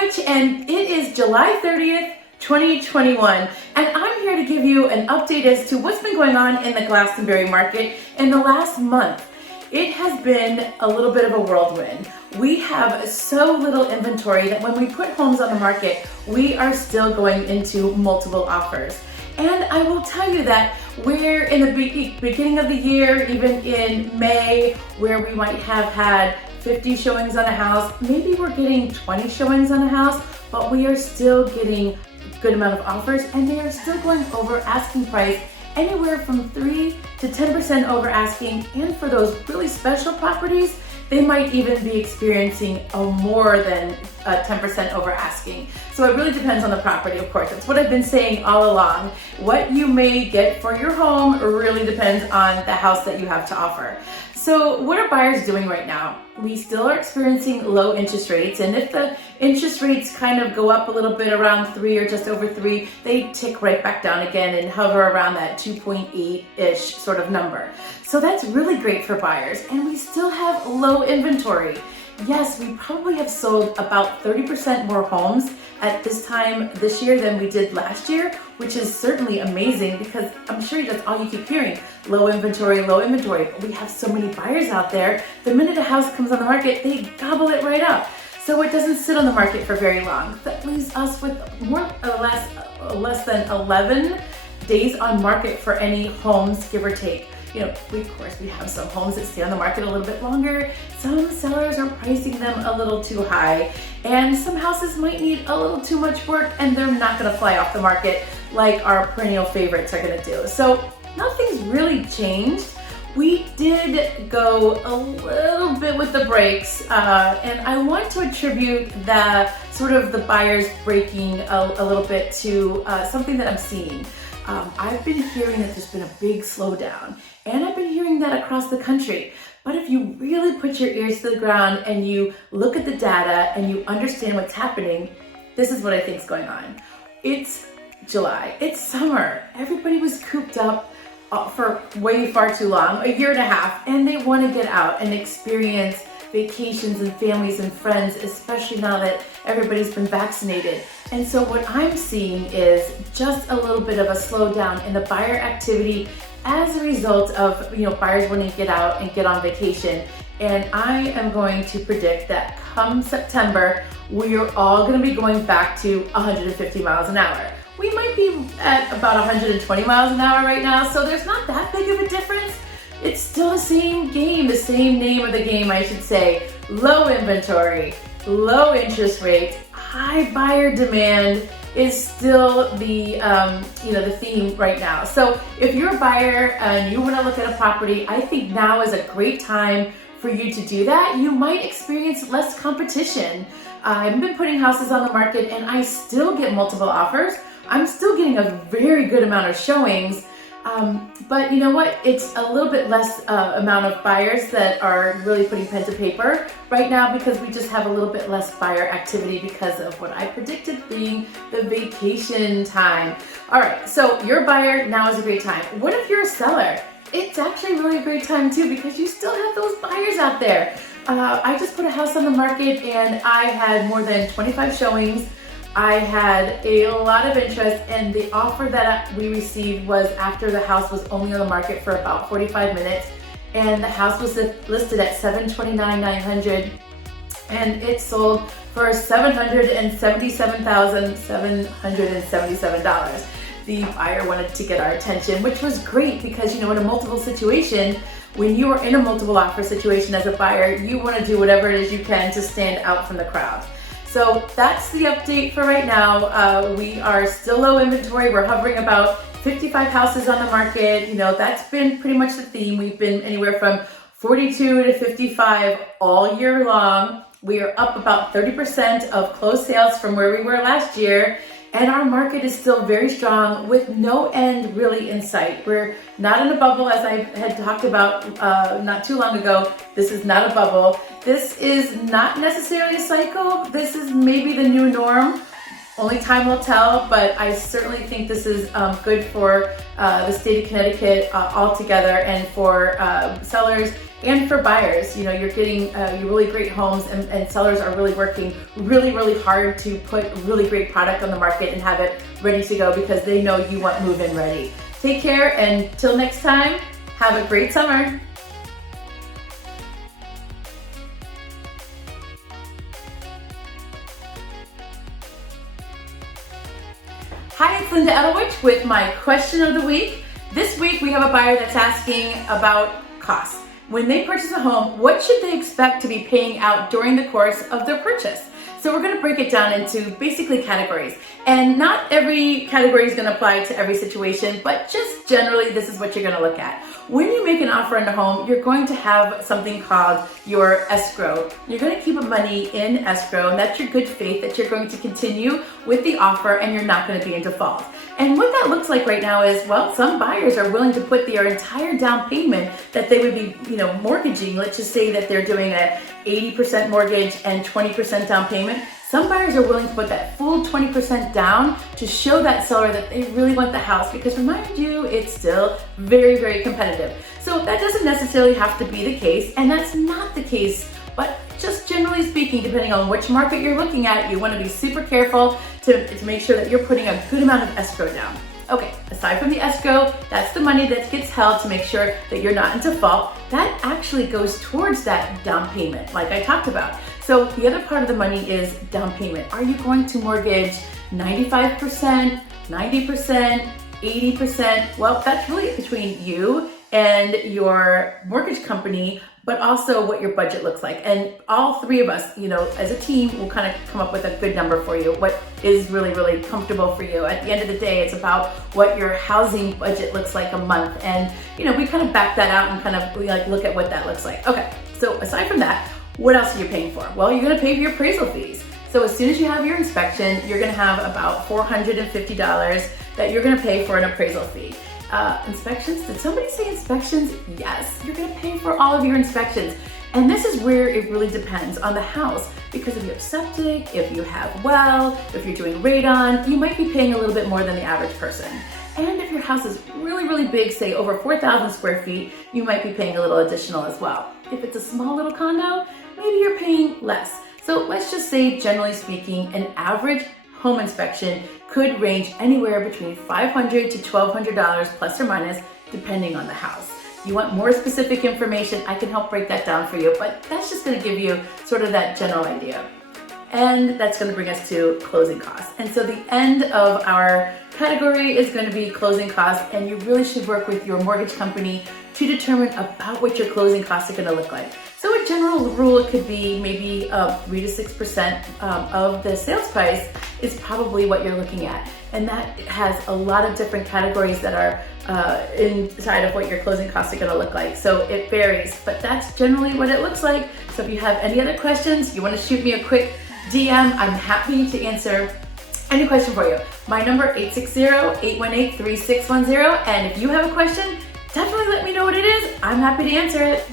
much, and it is July 30th, 2021, and I'm here to give you an update as to what's been going on in the Glastonbury market in the last month. It has been a little bit of a whirlwind. We have so little inventory that when we put homes on the market, we are still going into multiple offers. And I will tell you that we're in the beginning of the year, even in May, where we might have had 50 showings on a house, maybe we're getting 20 showings on a house, but we are still getting a good amount of offers, and they are still going over asking price, anywhere from 3 to 10% over asking. And for those really special properties, they might even be experiencing a more than 10% over asking. So it really depends on the property, of course. That's what I've been saying all along. What you may get for your home really depends on the house that you have to offer. So what are buyers doing right now? We still are experiencing low interest rates, and if the interest rates kind of go up a little bit around 3 or just over 3, they tick right back down again and hover around that 2.8-ish sort of number. So that's really great for buyers, and we still have low inventory. Yes, we probably have sold about 30% more homes at this time this year than we did last year, which is certainly amazing because I'm sure that's all you keep hearing. Low inventory, low inventory. But we have so many buyers out there. The minute a house comes on the market, they gobble it right up. So it doesn't sit on the market for very long. That leaves us with more or less than 11 days on market for any homes, give or take. You know, of course, we have some homes that stay on the market a little bit longer. Some sellers are pricing them a little too high, and some houses might need a little too much work, and they're not gonna fly off the market like our perennial favorites are gonna do. So nothing's really changed. We did go a little bit with the brakes, and I want to attribute the sort of the buyers breaking a little bit to something that I'm seeing. I've been hearing that there's been a big slowdown, and I've been hearing that across the country. But if you really put your ears to the ground and you look at the data and you understand what's happening, this is what I think is going on. It's July, it's summer. Everybody was cooped up for way far too long, a year and a half, and they want to get out and experience vacations and families and friends, especially now that everybody's been vaccinated. And so what I'm seeing is just a little bit of a slowdown in the buyer activity as a result of, buyers wanting to get out and get on vacation. And I am going to predict that come September, we are all going to be going back to 150 miles an hour. We might be at about 120 miles an hour right now, so there's not that big of a difference. It's still the same game, the same name of the game, I should say. Low inventory, low interest rates, high buyer demand is still the the theme right now. So if you're a buyer and you want to look at a property, I think now is a great time for you to do that. You might experience less competition. I've been putting houses on the market and I still get multiple offers. I'm still getting a very good amount of showings. But you know what? It's a little bit less amount of buyers that are really putting pen to paper right now because we just have a little bit less buyer activity because of what I predicted being the vacation time. All right, so you're a buyer, now is a great time. What if you're a seller? It's actually really a great time too because you still have those buyers out there. I just put a house on the market and I had more than 25 showings. I had a lot of interest, and the offer that we received was after the house was only on the market for about 45 minutes, and the house was listed at $729,900, and it sold for $777,777. The buyer wanted to get our attention, which was great because in a multiple situation, when you are in a multiple offer situation as a buyer, you want to do whatever it is you can to stand out from the crowd. So that's the update for right now. We are still low inventory. We're hovering about 55 houses on the market. That's been pretty much the theme. We've been anywhere from 42 to 55 all year long. We are up about 30% of closed sales from where we were last year. And our market is still very strong with no end really in sight. We're not in a bubble, as I had talked about not too long ago. This is not a bubble. This is not necessarily a cycle. This is maybe the new norm. Only time will tell, but I certainly think this is good for the state of Connecticut altogether, and for sellers And for buyers, you're getting really great homes, and sellers are really working really hard to put really great product on the market and have it ready to go because they know you want move-in ready. Take care, and till next time, have a great summer. Hi, it's Linda Edelwich with my question of the week. This week we have a buyer that's asking about costs. When they purchase a home, what should they expect to be paying out during the course of their purchase? So we're going to break it down into basically categories. And not every category is going to apply to every situation, but just generally this is what you're going to look at. When you make an offer on a home, you're going to have something called your escrow. You're going to keep money in escrow, and that's your good faith that you're going to continue with the offer and you're not going to be in default. And what that looks like right now is, well, some buyers are willing to put their entire down payment that they would be, mortgaging. Let's just say that they're doing a 80% mortgage and 20% down payment. Some buyers are willing to put that full 20% down to show that seller that they really want the house, because remind you, it's still very competitive. So that doesn't necessarily have to be the case, and that's not the case, but just generally speaking, depending on which market you're looking at, you want to be super careful to make sure that you're putting a good amount of escrow down. Okay, aside from the escrow, that's the money that gets held to make sure that you're not in default. That actually goes towards that down payment, like I talked about. So the other part of the money is down payment. Are you going to mortgage 95%, 90%, 80%? Well, that's really between you and your mortgage company, but also what your budget looks like. And all three of us, as a team, will kind of come up with a good number for you, what is really comfortable for you. At the end of the day, it's about what your housing budget looks like a month. And, we kind of back that out and kind of look at what that looks like. Okay, so aside from that, what else are you paying for? Well, you're gonna pay for your appraisal fees. So as soon as you have your inspection, you're gonna have about $450 that you're gonna pay for an appraisal fee. Inspections, did somebody say inspections? Yes, you're gonna pay for all of your inspections. And this is where it really depends on the house, because if you have septic, if you have well, if you're doing radon, you might be paying a little bit more than the average person. And if your house is really big, say over 4,000 square feet, you might be paying a little additional as well. If it's a small little condo, maybe you're paying less. So let's just say, generally speaking, an average home inspection could range anywhere between $500 to $1,200 plus or minus, depending on the house. You want more specific information, I can help break that down for you, but that's just gonna give you sort of that general idea. And that's gonna bring us to closing costs. And so the end of our category is gonna be closing costs, and you really should work with your mortgage company to determine about what your closing costs are gonna look like. So a general rule could be maybe 3 to 6% of the sales price is probably what you're looking at. And that has a lot of different categories that are inside of what your closing costs are gonna look like. So it varies, but that's generally what it looks like. So if you have any other questions, you wanna shoot me a quick DM, I'm happy to answer any question for you. My number 860-818-3610, and if you have a question, definitely let me know what it is. I'm happy to answer it.